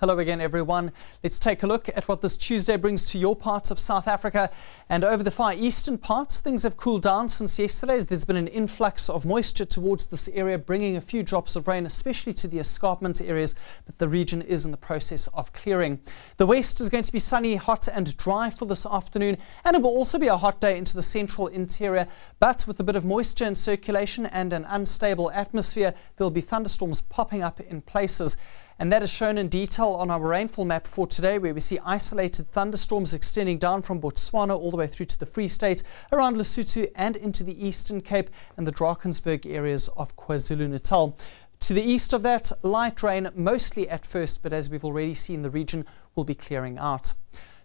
Hello again, everyone. Let's take a look at what this Tuesday brings to your parts of South Africa. And over the far eastern parts, things have cooled down since yesterday, as there's been an influx of moisture towards this area, bringing a few drops of rain, especially to the escarpment areas, but the region is in the process of clearing. The west is going to be sunny, hot and dry for this afternoon, and it will also be a hot day into the central interior, but with a bit of moisture in circulation and an unstable atmosphere, there'll be thunderstorms popping up in places. And that is shown in detail on our rainfall map for today, where we see isolated thunderstorms extending down from Botswana all the way through to the Free State, around Lesotho and into the Eastern Cape and the Drakensberg areas of KwaZulu-Natal. To the east of that, light rain mostly at first, but as we've already seen, the region will be clearing out.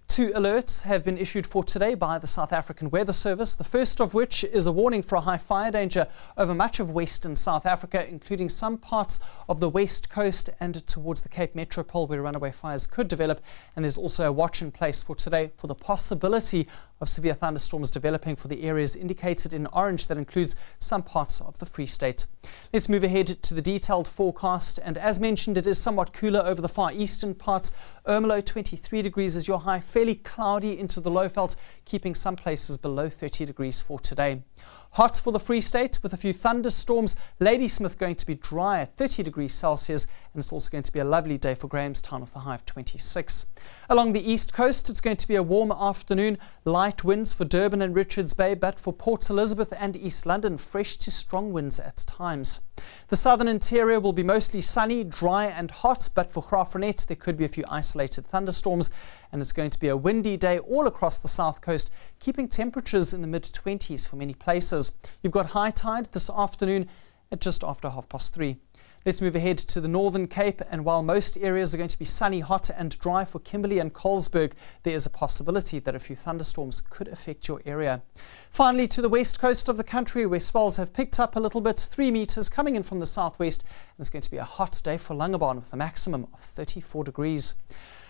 2 alerts have been issued for today by the South African Weather Service, the first of which is a warning for a high fire danger over much of western South Africa, including some parts of the west coast and towards the Cape Metropole, where runaway fires could develop. And there's also a watch in place for today for the possibility of severe thunderstorms developing for the areas indicated in orange. That includes some parts of the Free State. Let's move ahead to the detailed forecast, and as mentioned, it is somewhat cooler over the far eastern parts. Ermelo 23 degrees is your high, fairly cloudy into the Lowveld, keeping some places below 30 degrees for today. Hot for the Free State with a few thunderstorms. Ladysmith going to be dry at 30 degrees Celsius, and it's also going to be a lovely day for Grahamstown with a high of 26. Along the east coast, it's going to be a warm afternoon. Light winds for Durban and Richards Bay, but for Port Elizabeth and East London, fresh to strong winds at times. The southern interior will be mostly sunny, dry and hot, but for Graafrenet there could be a few isolated thunderstorms, and it's going to be a windy day all across the south coast, keeping temperatures in the mid-20s for many places. You've got high tide this afternoon at just after 3:30. Let's move ahead to the Northern Cape, and while most areas are going to be sunny, hot and dry for Kimberley and Colesberg, there is a possibility that a few thunderstorms could affect your area. Finally, to the west coast of the country, where swells have picked up a little bit, 3 meters coming in from the southwest, and it's going to be a hot day for Langebaan with a maximum of 34 degrees.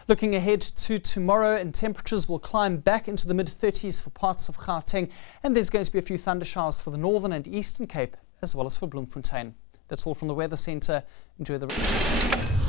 Looking ahead to tomorrow, and temperatures will climb back into the mid-30s for parts of Gauteng, and there's going to be a few thundershowers for the Northern and Eastern Cape, as well as for Bloemfontein. That's all from the Weather Centre. Enjoy the rest.